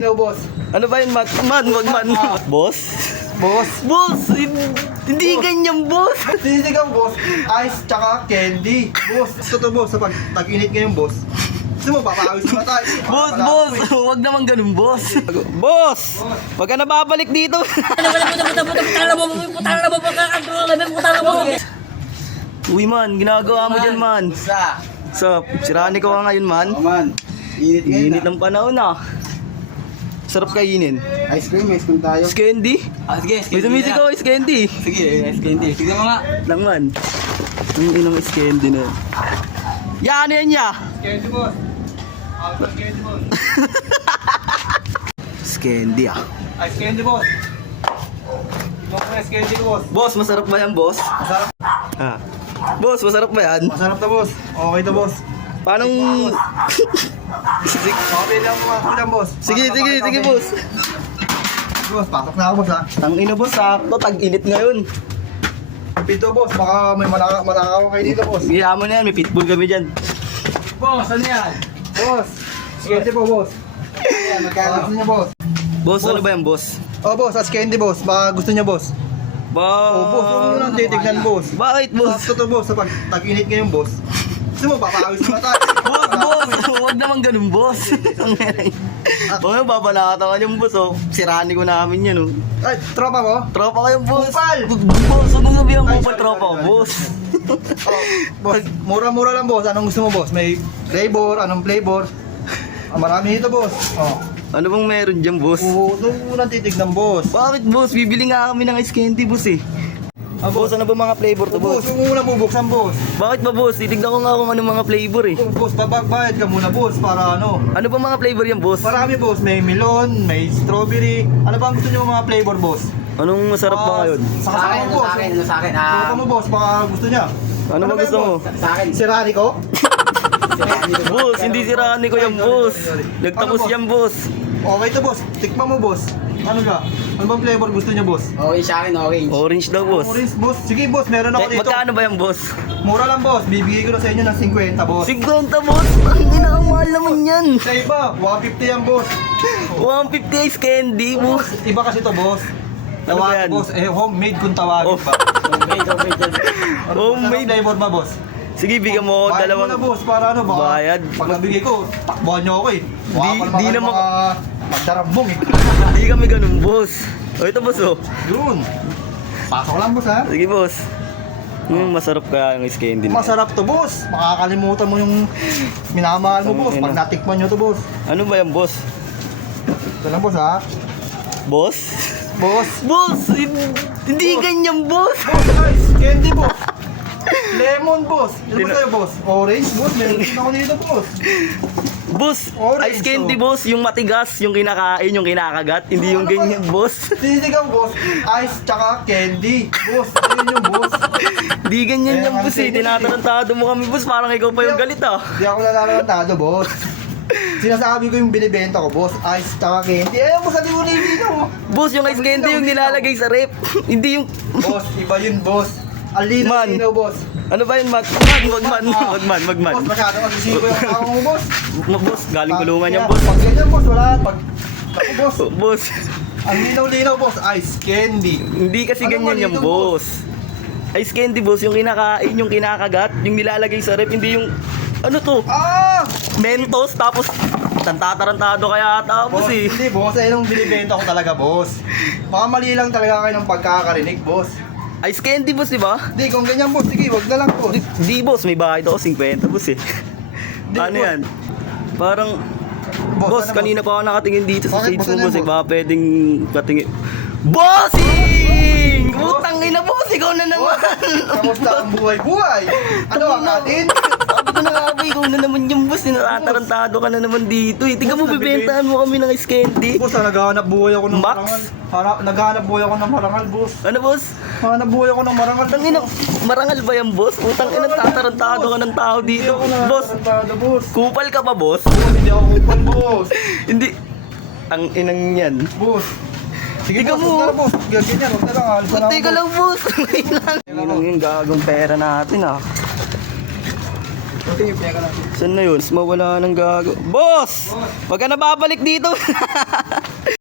No, boss. Ano ba yun, man? Wag man. Boss? Boss. Boss! Hindi ganyan, boss! Sinisigaw, boss. Ice tsaka candy. Boss. Gusto to, boss. Sa pag tag-init ngayon, boss. Gusto mo, papawis na tayo. Boss! Wag naman ganun, boss! Boss! Wag ka na babalik dito! Uy, man. Ginagawa mo dyan, man. So, sirani ko ka ngayon, man. Man. Init ngayon. Init ng panahon, ah. Sarap kainin. Ice cream tayo. Ice candy? Sige, May sumisig ako, ice candy. Sige, ice candy. Tignan mo nga. Lang, man. Ang inang ice candy na yun. Yan, yan, ya! Candy, boss. Ice candy, boss. Ice candy, ah. Ice candy, boss. Ice candy, boss. Boss, masarap ba yan, boss? Masarap. Ah. Boss, masarap ba yan? Masarap to, boss. Okay to, boss. Paano... Okay lang, boss. Sige, boss. Boss, pasok na ako, boss, ha. Ang ina, boss, sakto. Tag-init ngayon. Pito, boss. Baka may malakaw kayo dito, boss. Giya mo na yan, may pitbull kami dyan. Boss, ano yan? Boss. Candy po, boss. Ayan, magkano gusto niya, boss? Boss, ano ba yan, boss? Oh, boss. As candy, boss. Baka gusto niya, boss. Oh, boss. Huwag mo lang titignan, boss. Bakit, boss? Gusto to, boss. Sa pag tag-init ngayon, boss. Gusto mo, papawis na tayo. Boss! Huwag naman ganun, boss. Huwag naman babalatan ka yung boss, oh. Sirani ko namin yan, oh. Ay, tropa mo? Tropa kayo, boss. Kupal! Boss, huwag mo sabihan Ay, kupal, sorry, tropa ko, sorry. boss. Oh, boss. Mura-mura lang, boss. Anong gusto mo, boss? May flavor. Anong flavor? Marami dito, boss. Oh. Ano bang meron dyan, boss? Oo, doon mo lang titignan, boss. Bakit, boss? Bibili nga kami ng ice candy, boss, eh. Boss, ano ba mga flavor to, Oh, boss, boss? yung muna bubuksan, boss. Bakit ba, boss? Titignan ko nga kung anong mga flavor, eh. Oh, boss, babagbayad ka muna, boss, para ano. Ano ba mga flavor yan, boss? Marami, boss. May melon, may strawberry. Ano ba ang gusto niyo mga flavor, boss? Anong masarap ba ngayon? Sa akin, boss. Sa akin. Tropa mo, boss, baka gusto niya. Ano ba ba gusto yun, mo? boss? Sa akin. Sirani ko? Boss, hindi siraan ko yan, boss. Nagtapos Ano, boss? yan, boss. Okay to, boss. Tikman mo, boss. Ano ka? Ano bang flavor gusto niya, boss? Okay, sa akin, orange. Orange daw, boss. Orange, boss. Sige, boss. Meron ako dito. Magkano ba yan, boss? Mura lang, boss. Bibigay ko na sa inyo ng 50, boss. 50, boss. Ang inakamahal naman yan. Sa iba, 150 yan, boss. 150 ice candy, boss. Iba kasi to, boss. Ano ba Tawag, yan? boss. Homemade kung tawagin Oh. pa. Okay. Homemade. Ano flavor ba, boss? Sige, bigyan mo ako Bayad mo dalawang... na, boss, para ano, baka Bayad. pag nabigay ko, takbuhan niyo ako eh. Di naman- magdarambong eh. Hindi kami ganun, boss. O, ito, boss, oh. Yun. Pasok lang, boss, ha? Sige, boss. Masarap kaya yung ice candy na yan. Masarap to, boss. Makakalimutan mo yung minamahal mo, boss. Pag natikman nyo to, boss. Ano ba yan, boss? Ito lang, boss, ha? Boss? Boss. Boss! Hindi ganyan, boss! Boss, guys. Candy, boss. Lemon, boss. Ano ba Sino- tayo, boss? Orange, boss. Meron din ako dito, boss. Boss, Orange, ice candy, oh. boss. Yung matigas, yung kinakain, yung kinakagat. Hindi yung Ano ba? ganyan, boss. Sinisigaw, boss. Ice tsaka candy. Boss, ayun yung boss. Hindi ganyan Kaya yan, nga boss, eh. candy. Tinatarantado mo kami, boss. Parang ikaw pa yung galit, ah. Di ako nalalantado, boss. Sinasabi ko yung binibenta ko, boss. Ice tsaka candy. Ayaw mo sa di mo nilino. Boss, yung ice candy yung nilalagay sa rep. Hindi yung... Boss, iba yun, boss. Alino, Man. alino, boss. Ano ba yun, Wag man. Boss, masyado magsisipo yung tao mo, boss. Boss, galing kulungan yan, Kaya, boss. Pag ganyan, boss, wala. Pag, ako, boss. Boss, Ang linaw-linaw, boss. Ice candy. hindi kasi Ano ganyan yan, malinaw, boss. Ice candy, boss, yung kinakain, yung kinakagat, yung nilalagay sa rep, hindi yung... Ano to? Ah! Mentos, tapos tantatarantado kaya ata, boss, Boss, eh. hindi, boss. Ayun ang binibenta ko talaga, boss. Baka mali lang talaga kayo ng pagkakarinig, boss. Ice candy, boss, di ba? Hindi, kung ganyan, boss. Sige, wag na lang, boss. Di, boss, may bayad ako 50, boss, eh. Ano boss. yan? Parang... Boss, ano, kanina pa ako nakatingin dito sa Bakit, shades boss, mo, ano boss, yan, eh. Baka pwedeng patingin... Bossing! Putang ina, boss, ikaw na naman! Kamusta ang buhay-buhay? Ano ang atin? Sabi ko na nga ba, ikaw na naman yung boss, tinatarantado ka na naman dito, eh. Tingnan mo, Boss, bibentahan mo kami ng ice candy. Boss, naghahanap buhay ako ng Max? marangal. Naghahanap buhay ako ng marangal, boss. Ano, boss? Naghahanap buhay ako ng marangal. Tangina, marangal ba yan, boss? Utang ina, tatarantado ka ng tao Hindi dito. ako Boss, nakatarantado, boss. kupal ka pa, boss? Hindi ako kupal, boss. Hindi. Ang inang yan. Boss. Sige, Ikaw boss. mo. Huwag na lang, boss. Ganyan, huwag na lang. Alis na lang, Teka boss. lang, boss. Wait lang. Ang yung gagong pera natin, ah. Puti yung peka natin. Saan na yun? Mawala ng gago. Boss! Wag ka na babalik dito.